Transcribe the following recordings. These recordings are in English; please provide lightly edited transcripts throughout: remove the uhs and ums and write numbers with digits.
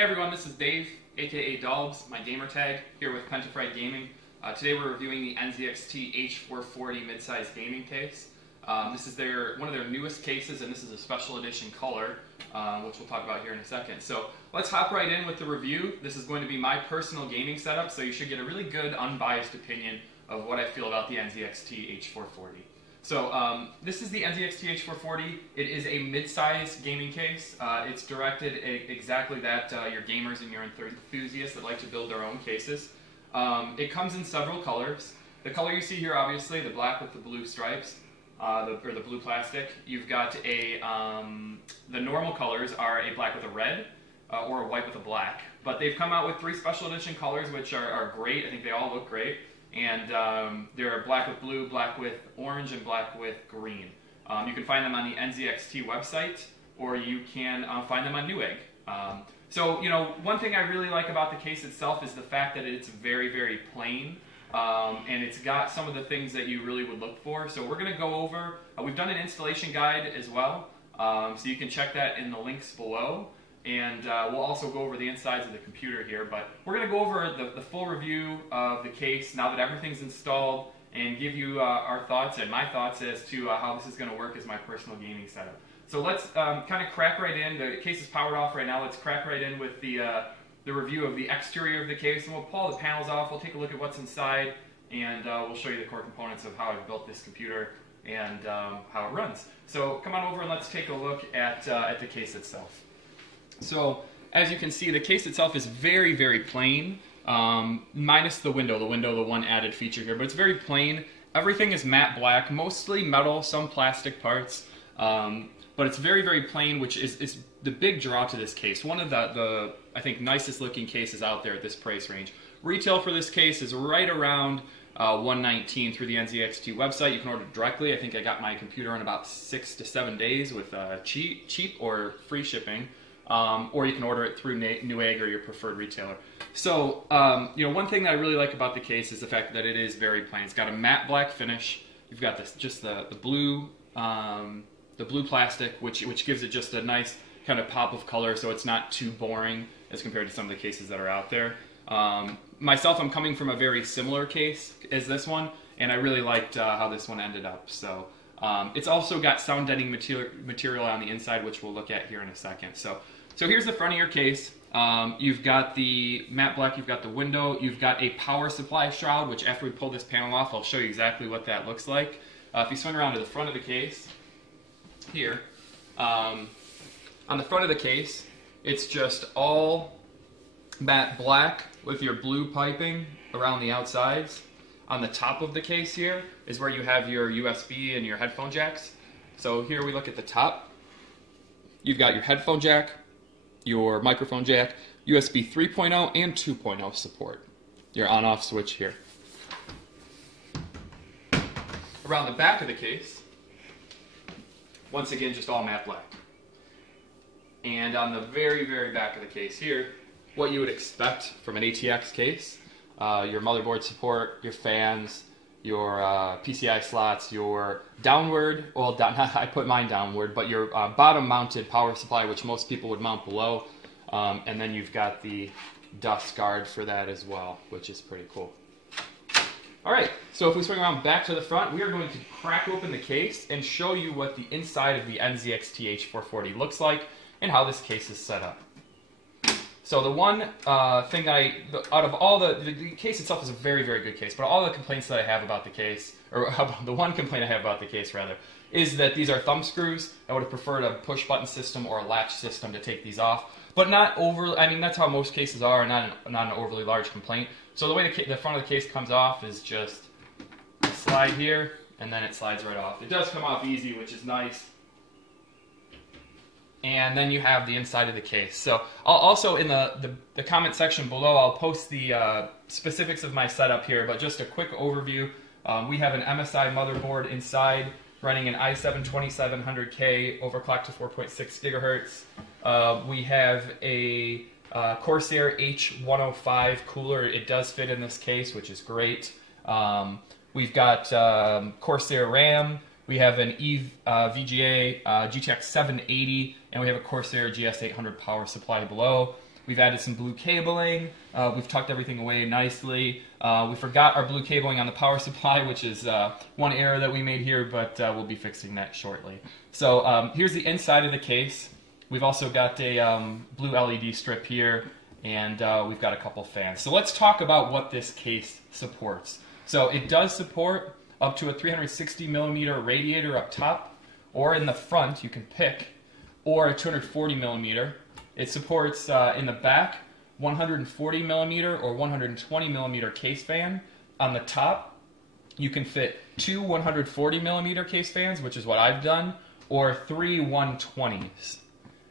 Hey everyone, this is Dave, aka Dolbs, my gamer tag, here with PENTAFRAG Gaming. Today we're reviewing the NZXT H440 mid-size gaming case. This is one of their newest cases, and this is a special edition color, which we'll talk about here in a second. So let's hop right in with the review. This is going to be my personal gaming setup, so you should get a really good, unbiased opinion of what I feel about the NZXT H440. So this is the NZXT H440. It is a mid-size gaming case. It's directed at exactly that, your gamers and your enthusiasts that like to build their own cases. It comes in several colors. The color you see here, obviously, the black with the blue stripes, or the blue plastic. You've got the normal colors are a black with a red, or a white with a black. But they've come out with 3 special edition colors, which are great. I think they all look great. And they're black with blue, black with orange, and black with green. You can find them on the NZXT website, or you can find them on Newegg. So, you know, one thing I really like about the case itself is the fact that it's very, very plain, and it's got some of the things that you really would look for. So we're going to go over, we've done an installation guide as well, so you can check that in the links below. And we'll also go over the insides of the computer here, but we're going to go over the full review of the case now that everything's installed, and give you our thoughts and my thoughts as to how this is going to work as my personal gaming setup. So let's kind of crack right in. The case is powered off right now. Let's crack right in with the review of the exterior of the case, and we'll pull all the panels off. We'll take a look at what's inside, and we'll show you the core components of how I've built this computer and how it runs. So come on over and let's take a look at the case itself. So, as you can see, the case itself is very, very plain, minus the window, the one added feature here, but it's very plain. Everything is matte black, mostly metal, some plastic parts, but it's very, very plain, which is the big draw to this case. One of the I think, nicest looking cases out there at this price range. Retail for this case is right around $119 through the NZXT website. You can order directly. I think I got my computer in about 6 to 7 days with cheap or free shipping. Or you can order it through Newegg or your preferred retailer. So, you know, one thing that I really like about the case is the fact that it is very plain. It's got a matte black finish. You've got this, just the blue plastic, which gives it just a nice kind of pop of color, so it's not too boring as compared to some of the cases that are out there. Myself, I'm coming from a very similar case as this one, and I really liked how this one ended up. So. It's also got sound deadening material on the inside, which we'll look at here in a second. So here's the front of your case. You've got the matte black, you've got the window, you've got a power supply shroud, which after we pull this panel off, I'll show you exactly what that looks like. If you swing around to the front of the case, here, on the front of the case, it's just all matte black with your blue piping around the outsides. On the top of the case here is where you have your USB and your headphone jacks. So here we look at the top. You've got your headphone jack, your microphone jack, USB 3.0 and 2.0 support. Your on-off switch here. Around the back of the case, once again, just all matte black. And on the very, very back of the case here, what you would expect from an ATX case. Your motherboard support, your fans, your PCI slots, your downward, well, I put mine downward, but your bottom-mounted power supply, which most people would mount below, and then you've got the dust guard for that as well, which is pretty cool. All right, so if we swing around back to the front, we are going to crack open the case and show you what the inside of the NZXT H440 looks like and how this case is set up. So the one thing out of all the case itself is a very, very good case, but all the complaints that I have about the case, or the one complaint I have about the case rather, is that these are thumb screws. I would have preferred a push button system or a latch system to take these off, but not overly, I mean, that's how most cases are, not an overly large complaint. So the way the front of the case comes off is just a slide here, and then it slides right off. It does come off easy, which is nice. And then you have the inside of the case. So I'll also, in the comment section below, I'll post the specifics of my setup here, but just a quick overview. We have an MSI motherboard inside running an i7-2700K overclocked to 4.6 gigahertz. We have a Corsair H105 cooler. It does fit in this case, which is great. We've got Corsair RAM. We have an EVGA GTX 780, and we have a Corsair GS800 power supply below. We've added some blue cabling. We've tucked everything away nicely. We forgot our blue cabling on the power supply, which is one error that we made here, but we'll be fixing that shortly. So here's the inside of the case. We've also got a blue LED strip here, and we've got a couple fans. So let's talk about what this case supports. So it does support up to a 360 millimeter radiator up top, or in the front, you can pick, or a 240 millimeter. It supports in the back 140 millimeter or 120 millimeter case fan. On the top, you can fit two 140 millimeter case fans, which is what I've done, or three 120s.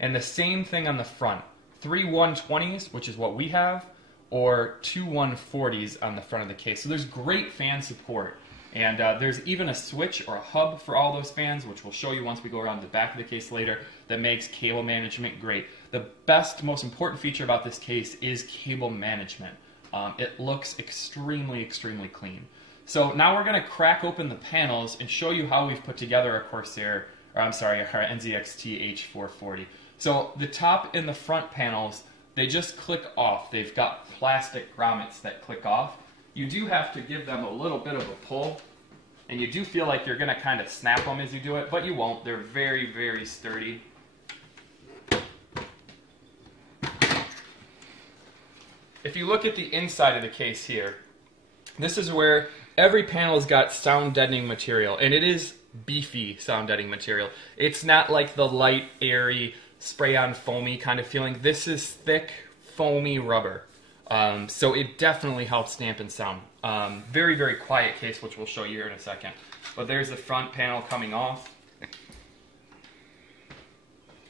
And the same thing on the front, three 120s, which is what we have, or two 140s on the front of the case. So there's great fan support. And there's even a switch or a hub for all those fans, which we'll show you once we go around the back of the case later, that makes cable management great. The best, most important feature about this case is cable management. It looks extremely, extremely clean. So now we're going to crack open the panels and show you how we've put together our Corsair, or I'm sorry, our NZXT H440. So the top and the front panels, they just click off. They've got plastic grommets that click off. You do have to give them a little bit of a pull, and you do feel like you're going to kind of snap them as you do it, but you won't. They're very, very sturdy. If you look at the inside of the case here, this is where every panel's got sound deadening material, and it is beefy sound deadening material. It's not like the light, airy, spray-on foamy kind of feeling. This is thick, foamy rubber. So it definitely helps dampen sound. Very, very quiet case, which we'll show you here in a second. But there's the front panel coming off.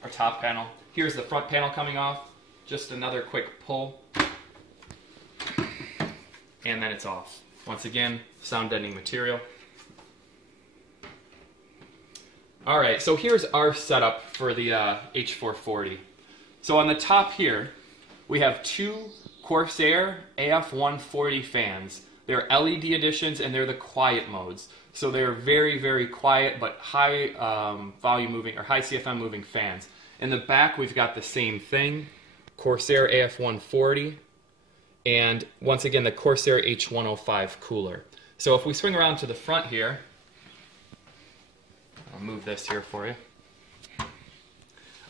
Our top panel. Here's the front panel coming off. Just another quick pull. And then it's off. Once again, sound deadening material. Alright, so here's our setup for the H440. So on the top here, we have two Corsair AF140 fans. They're LED editions, and they're the quiet modes. So they're very, very quiet but high volume moving or high CFM moving fans. In the back, we've got the same thing, Corsair AF140, and once again the Corsair H105 cooler. So if we swing around to the front here, I'll move this here for you.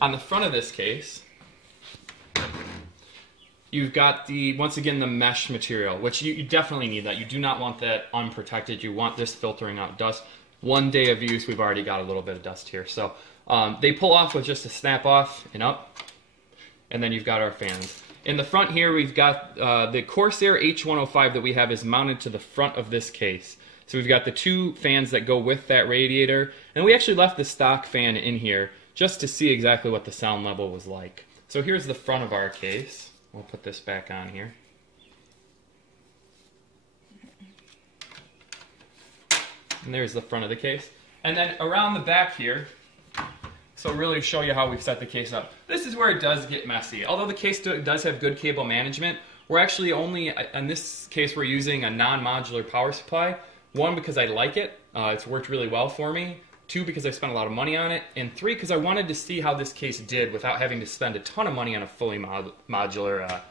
On the front of this case, you've got the, once again, the mesh material, which you definitely need that. You do not want that unprotected. You want this filtering out dust. One day of use, we've already got a little bit of dust here. So they pull off with just a snap off and up, and then you've got our fans. In the front here, we've got the Corsair H105 that we have is mounted to the front of this case. So we've got the two fans that go with that radiator, and we actually left the stock fan in here just to see exactly what the sound level was like. So here's the front of our case. We'll put this back on here. And there's the front of the case. And then around the back here, so really show you how we've set the case up. This is where it does get messy. Although the case does have good cable management, we're actually only, in this case, we're using a non-modular power supply. One, because I like it. It's worked really well for me. Two, because I spent a lot of money on it. And three, because I wanted to see how this case did without having to spend a ton of money on a fully modular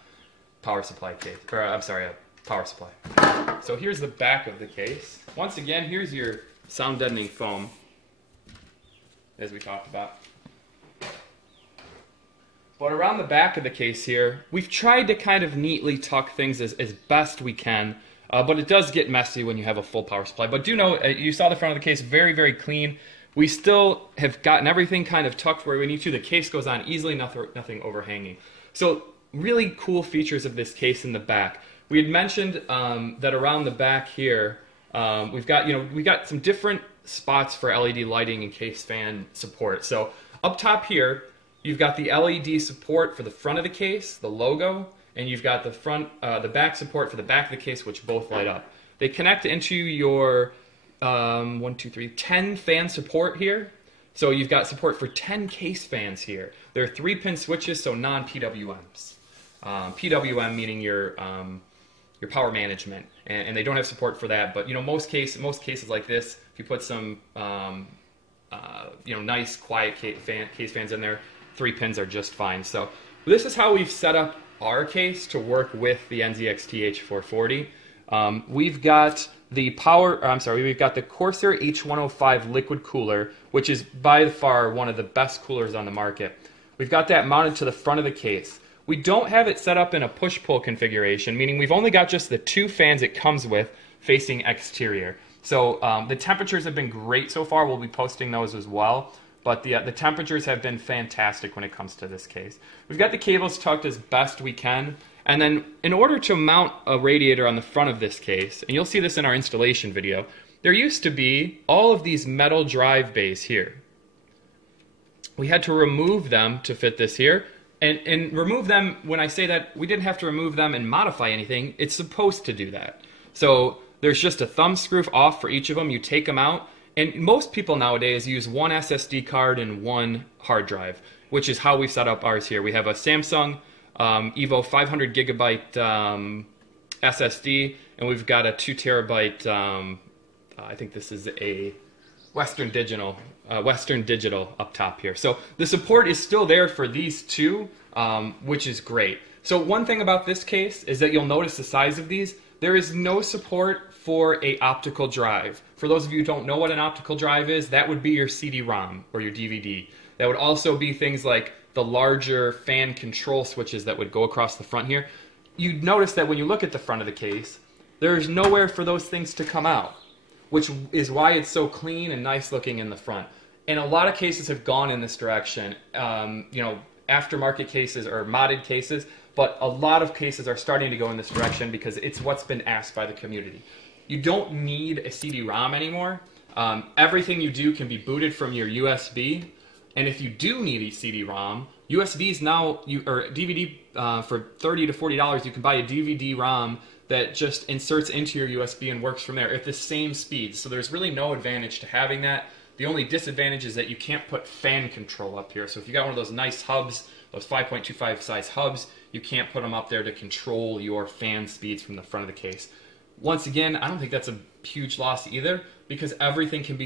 power supply case. Or, I'm sorry, a power supply. So here's the back of the case. Once again, here's your sound deadening foam, as we talked about. But around the back of the case here, we've tried to kind of neatly tuck things as best we can. But it does get messy when you have a full power supply. But do know, you saw the front of the case, very, very clean. We still have gotten everything kind of tucked where we need to. The case goes on easily, nothing overhanging. So really cool features of this case in the back. We had mentioned that around the back here, we got some different spots for LED lighting and case fan support. So up top here, you've got the LED support for the front of the case, the logo, and you've got the back support for the back of the case, which both light up. They connect into your 10 fan support here. So you've got support for 10 case fans here. There are 3-pin switches, so non-PWMs. PWM meaning your power management, and they don't have support for that. But most cases like this, if you put some nice quiet case fans in there, 3 pins are just fine. So this is how we've set up our case to work with the NZXT H440. We've got the we've got the Corsair H105 liquid cooler, which is by far one of the best coolers on the market. We've got that mounted to the front of the case. We don't have it set up in a push-pull configuration, meaning we've only got just the 2 fans it comes with facing exterior. So the temperatures have been great so far. We'll be posting those as well. But the temperatures have been fantastic when it comes to this case. We've got the cables tucked as best we can. And then in order to mount a radiator on the front of this case, and you'll see this in our installation video, there used to be all of these metal drive bays here. We had to remove them to fit this here. And remove them, when I say that, we didn't have to remove them and modify anything. It's supposed to do that. So there's just a thumb screw off for each of them. You take them out. And most people nowadays use one SSD card and one hard drive, which is how we set up ours here. We have a Samsung Evo 500 gigabyte SSD, and we've got a 2 terabyte, I think this is a Western Digital up top here. So the support is still there for these two, which is great. So one thing about this case is that you'll notice the size of these. There is no support for an optical drive. For those of you who don't know what an optical drive is, that would be your CD-ROM or your DVD. That would also be things like the larger fan control switches that would go across the front here. You'd notice that when you look at the front of the case, there's nowhere for those things to come out, which is why it's so clean and nice looking in the front. And a lot of cases have gone in this direction, you know, aftermarket cases or modded cases, but a lot of cases are starting to go in this direction because it's what's been asked by the community. You don't need a CD-ROM anymore. Everything you do can be booted from your USB, and if you do need a CD-ROM, USBs now, or DVD for $30 to $40, you can buy a DVD-ROM that just inserts into your USB and works from there at the same speed. So there's really no advantage to having that. The only disadvantage is that you can't put fan control up here. So if you got one of those nice hubs, those 5.25 size hubs, you can't put them up there to control your fan speeds from the front of the case. Once again, I don't think that's a huge loss either, because everything can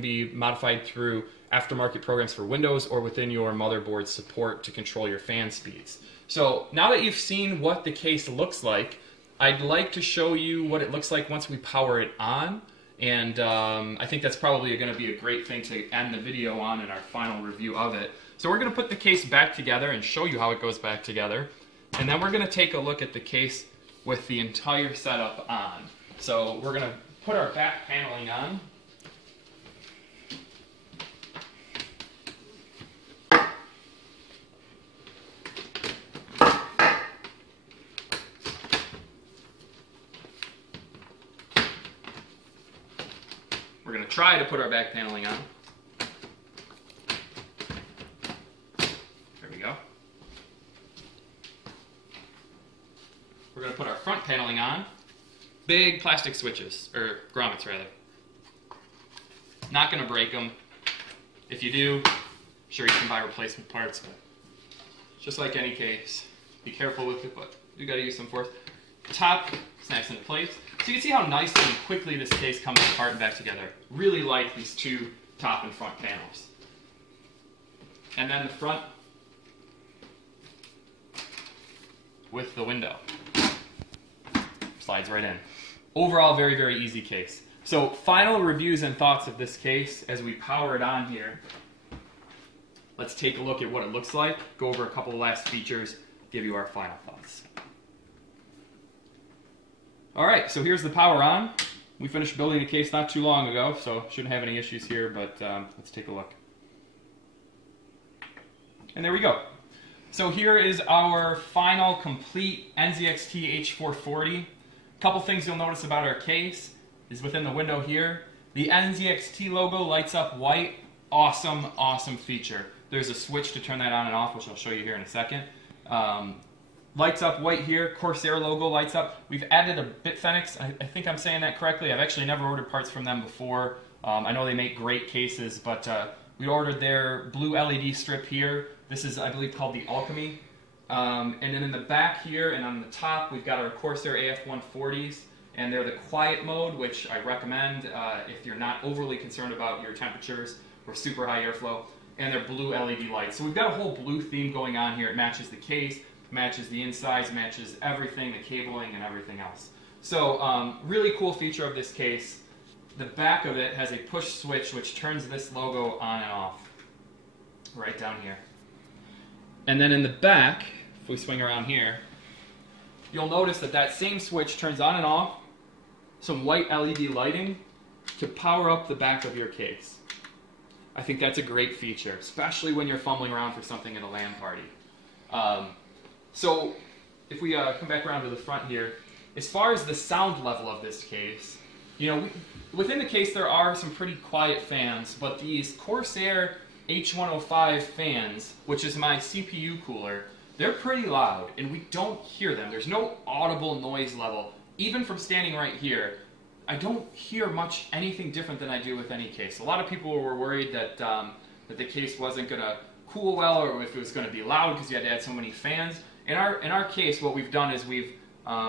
be modified through aftermarket programs for Windows or within your motherboard support to control your fan speeds. So now that you've seen what the case looks like, I'd like to show you what it looks like once we power it on. And I think that's probably going to be a great thing to end the video on in our final review of it. So we're going to put the case back together and show you how it goes back together. And then we're going to take a look at the case with the entire setup on. So we're going to put our back paneling on. We're going to try to put our back paneling on. There we go. We're going to put our front paneling on. Big plastic switches, or grommets rather. Not going to break them. If you do, sure you can buy replacement parts, but just like any case, be careful with it, but you got to use some force. Top snaps into place. So you can see how nicely and quickly this case comes apart and back together. Really like these two top and front panels. And then the front with the window. Slides right in. Overall, very, very easy case. So final reviews and thoughts of this case as we power it on here. Let's take a look at what it looks like, go over a couple of last features, give you our final thoughts. Alright, so here's the power on. We finished building the case not too long ago, so shouldn't have any issues here, but let's take a look. And there we go. So here is our final complete NZXT H440. Couple things you'll notice about our case is within the window here. The NZXT logo lights up white. Awesome, awesome feature. There's a switch to turn that on and off, which I'll show you here in a second. Lights up white here. Corsair logo lights up. We've added a Bitfenix. I think I'm saying that correctly. I've actually never ordered parts from them before. I know they make great cases, but we ordered their blue LED strip here. This is, I believe, called the Alchemy. And then in the back here and on the top, we've got our Corsair AF140s, and they're the quiet mode, which I recommend if you're not overly concerned about your temperatures or super high airflow, and they're blue LED lights. So we've got a whole blue theme going on here. It matches the case, matches the insides, matches everything, the cabling and everything else. So really cool feature of this case. The back of it has a push switch which turns this logo on and off right down here. And then in the back, if we swing around here, you'll notice that that same switch turns on and off some white LED lighting to power up the back of your case. I think that's a great feature, especially when you're fumbling around for something at a LAN party. So if we come back around to the front here, as far as the sound level of this case, you know, within the case there are some pretty quiet fans, but these Corsair H105 fans, which is my CPU cooler, they're pretty loud and we don't hear them. There's no audible noise level. Even from standing right here, I don't hear much anything different than I do with any case. A lot of people were worried that, that the case wasn't going to cool well or if it was going to be loud because you had to add so many fans. In our case, what we've done is we've,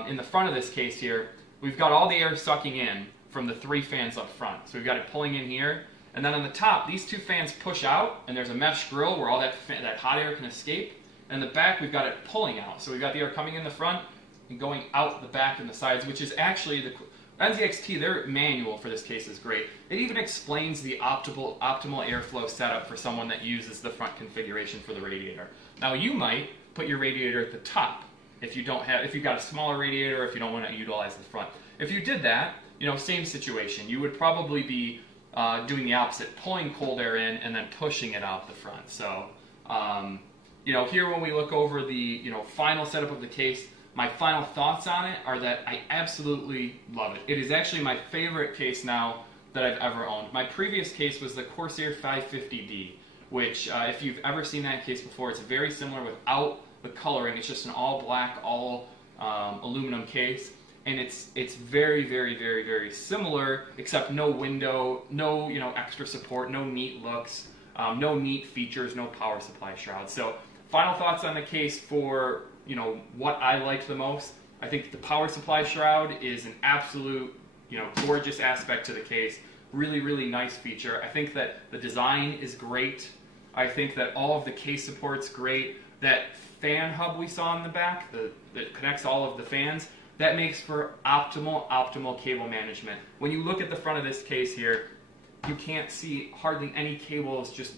in the front of this case here, we've got all the air sucking in from the 3 fans up front. So we've got it pulling in here. And then on the top, these 2 fans push out, and there's a mesh grill where all that hot air can escape. And in the back, we've got it pulling out. So we've got the air coming in the front and going out the back and the sides, which is actually the NZXT, their manual for this case is great. It even explains the optimal airflow setup for someone that uses the front configuration for the radiator. Now you might put your radiator at the top if you've got a smaller radiator, or if you don't want to utilize the front. If you did that, you know, same situation. You would probably be doing the opposite, pulling cold air in and then pushing it out the front. So, you know, here when we look over the, you know, final setup of the case, my final thoughts on it are that I absolutely love it. It is actually my favorite case now that I've ever owned. My previous case was the Corsair 550D, which if you've ever seen that case before, it's very similar without the coloring. It's just an all black, all aluminum case. And it's very, very, very, very similar, except no window, no, you know, extra support, no neat looks, no neat features, no power supply shroud. So final thoughts on the case for, you know, what I liked the most. I think the power supply shroud is an absolute, you know, gorgeous aspect to the case. Really, really nice feature. I think that the design is great. I think that all of the case support's great. That fan hub we saw in the back that connects all of the fans, that makes for optimal cable management. When you look at the front of this case here, you can't see hardly any cables just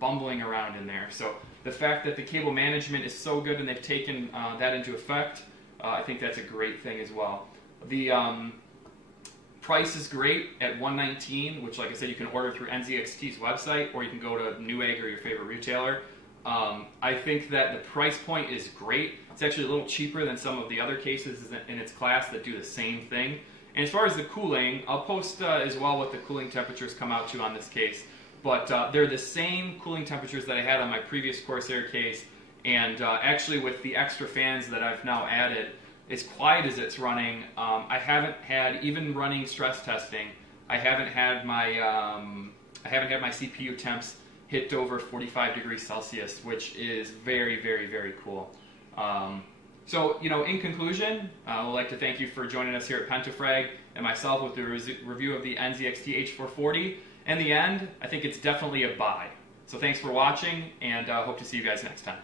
bumbling around in there. So the fact that the cable management is so good and they've taken that into effect, I think that's a great thing as well. The price is great at $119, which, like I said, you can order through NZXT's website, or you can go to Newegg or your favorite retailer. I think that the price point is great. It's actually a little cheaper than some of the other cases in its class that do the same thing. And as far as the cooling, I'll post as well what the cooling temperatures come out to on this case. But they're the same cooling temperatures that I had on my previous Corsair case. And actually with the extra fans that I've now added, as quiet as it's running, I haven't had, even running stress testing, I haven't had my CPU temps hit over 45 degrees Celsius, which is very, very, very cool. So, you know, in conclusion, I would like to thank you for joining us here at PENTAFRAG and myself with the review of the NZXT H440. In the end, I think it's definitely a buy. So thanks for watching, and hope to see you guys next time.